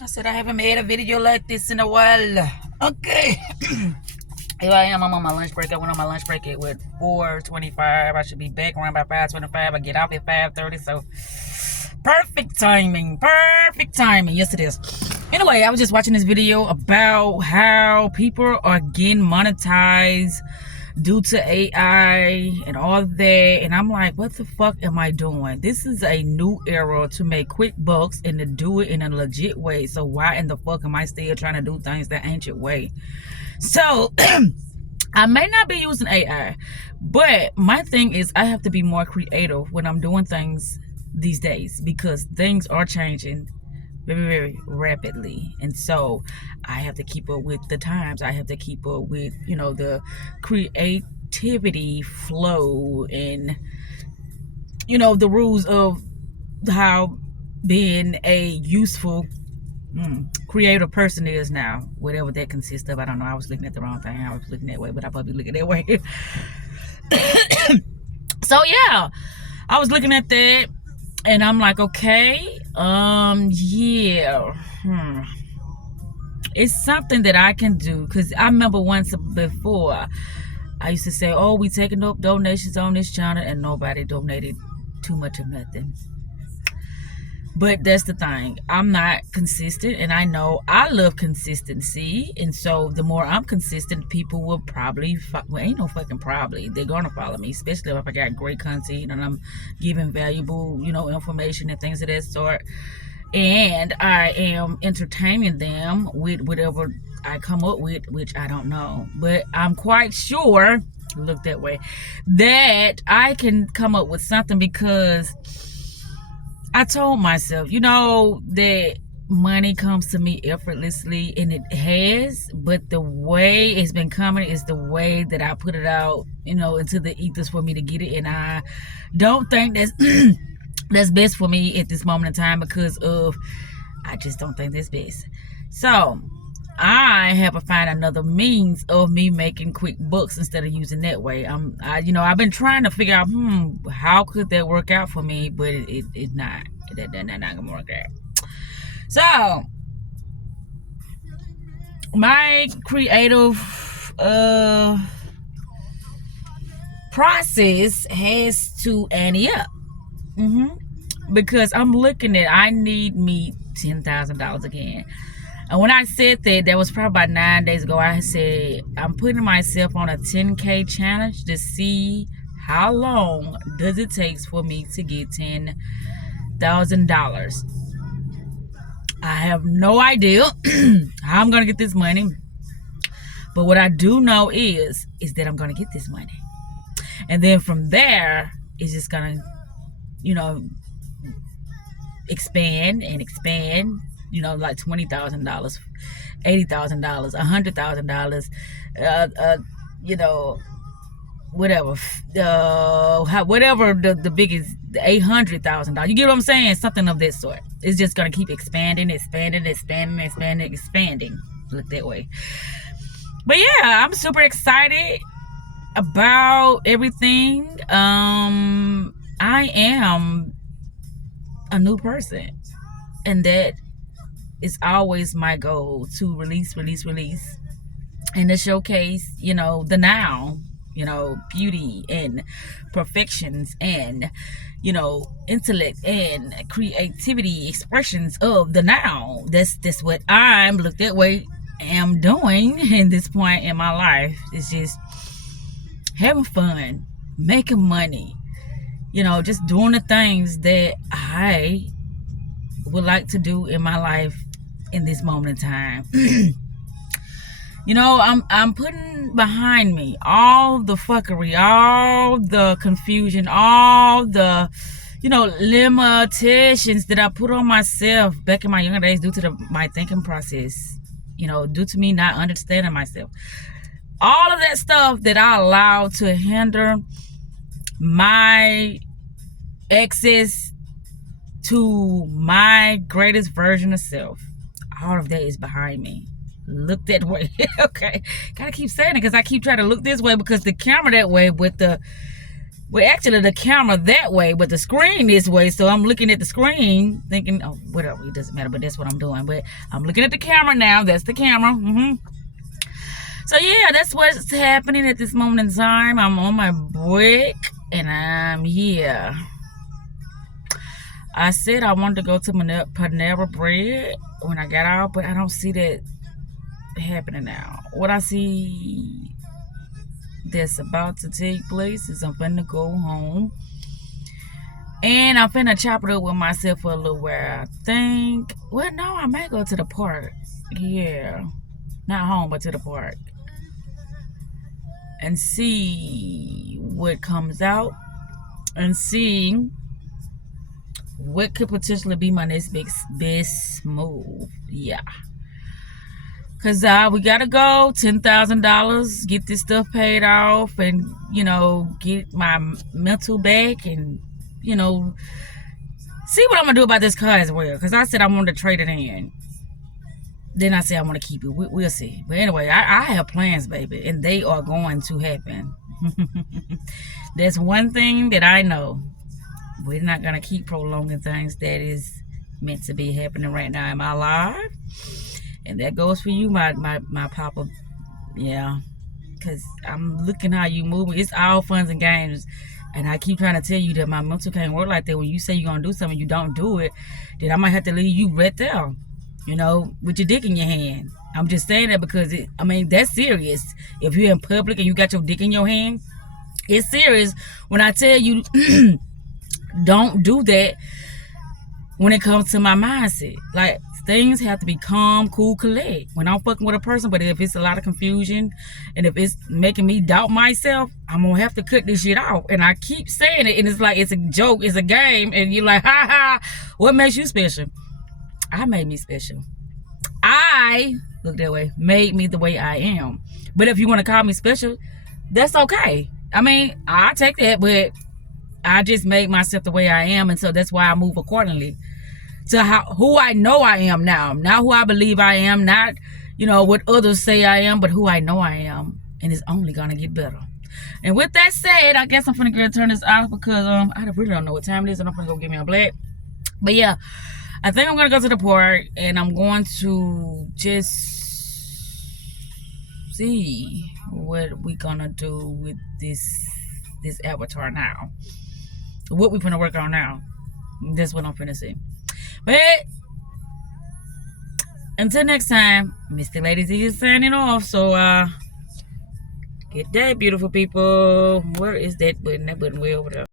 I said I haven't made a video like this in a while. Okay. Here I am. I'm on my lunch break. I went on my lunch break at 4:25. I should be back around by 5:25. I get off at 5:30. So perfect timing. Perfect timing. Yes, it is. Anyway, I was just watching this video about how people are getting monetized due to AI and all that, and I'm like, what the fuck am I doing? This is a new era to make quick bucks and to do it in a legit way. So why in the fuck am I still trying to do things the ancient way? So I may not be using AI, but my thing is I have to be more creative when I'm doing things these days because things are changing very, very rapidly. And so I have to keep up with the times. I have to keep up with, the creativity flow and, the rules of how being a useful creative person is now, whatever that consists of. I don't know. I was looking at the wrong thing. I was looking that way, but I probably looking that way. So yeah, I was looking at that and I'm like, okay, yeah, it's something that I can do. Because I remember once before, I used to say, oh, we taking up donations on this channel, and nobody donated too much of nothing. But that's the thing. I'm not consistent, and I know I love consistency. And so the more I'm consistent, people will probably, well, ain't no fucking probably, they're going to follow me, especially if I got great content and I'm giving valuable, information and things of that sort. And I am entertaining them with whatever I come up with, which I don't know. But I'm quite sure, look that way, that I can come up with something because I told myself, that money comes to me effortlessly, and it has, but the way it's been coming is the way that I put it out, into the ethers for me to get it. And I don't think that's that's best for me at this moment in time because I just don't think that's best. So I have to find another means of me making quick bucks instead of using that way. I've been trying to figure out, how could that work out for me, but it's not. That's not gonna work out. So my creative process has to ante up, because I'm looking at, I need me $10,000 again. And when I said that was probably about 9 days ago. I said I'm putting myself on a 10K challenge to see how long does it take for me to get $10,000. I have no idea how I'm gonna get this money, but what I do know is that I'm gonna get this money, and then from there it's just gonna, expand and expand. Like $20,000, $80,000, $100,000, whatever, whatever the biggest, $800,000. You get what I'm saying? Something of that sort. It's just gonna keep expanding. Look that way. But yeah, I'm super excited about everything. I am a new person, and that is always my goal, to release and to showcase, the now, beauty and perfections and, intellect and creativity expressions of the now. That's what I'm, look that way, am doing in this point in my life. It's just having fun, making money, just doing the things that I would like to do in my life in this moment in time. I'm putting behind me all the fuckery, all the confusion, all the, limitations that I put on myself back in my younger days due to my thinking process, due to me not understanding myself. All of that stuff that I allowed to hinder my access to my greatest version of self. All of that is behind me. Look that way. Okay, gotta keep saying it because I keep trying to look this way because the camera that way with the Well, actually, the camera that way, but the screen this way. So I'm looking at the screen, thinking, oh, whatever, it doesn't matter. But that's what I'm doing. But I'm looking at the camera now. That's the camera. So yeah, that's what's happening at this moment in time. I'm on my break, and I'm here. I said I wanted to go to Panera Bread when I got out, but I don't see that happening now. What I see that's about to take place is I'm finna go home, and I'm finna chop it up with myself for a little while. I think, well, no, I might go to the park. Yeah, not home, but to the park, and see what comes out, and see what could potentially be my next best move. Yeah. Cause we gotta go $10,000, get this stuff paid off, and get my mental back, and see what I'm gonna do about this car as well. Cause I said I wanted to trade it in. Then I said I want to keep it. We'll see. But anyway, I have plans, baby, and they are going to happen. That's one thing that I know. We're not gonna keep prolonging things that is meant to be happening right now in my life. And that goes for you, my papa. Yeah. Because I'm looking how you move. It's all fun and games. And I keep trying to tell you that my mental can't work like that. When you say you're going to do something, you don't do it, then I might have to leave you right there, with your dick in your hand. I'm just saying that because, that's serious. If you're in public and you got your dick in your hand, it's serious. When I tell you, don't do that when it comes to my mindset. Like, things have to be calm, cool, collect when I'm fucking with a person. But if it's a lot of confusion and if it's making me doubt myself, I'm gonna have to cut this shit off. And I keep saying it, and it's like it's a joke, it's a game, and you're like, ha ha, what makes you special? I made me special. I look that way, made me the way I am. But if you want to call me special, that's okay. I take that, but I just made myself the way I am, and so that's why I move accordingly to who I know I am now. Not who I believe I am, not, what others say I am, but who I know I am. And it's only gonna get better. And with that said, I guess I'm finna go turn this off because I really don't know what time it is, and I'm finna go get me a black. But yeah, I think I'm gonna go to the park, and I'm going to just see what we gonna do with this avatar now. What we finna work on now. That's what I'm finna see. But until next time, Mr. Lady Z is signing off. So good day, beautiful people. Where is that button? That button way over there.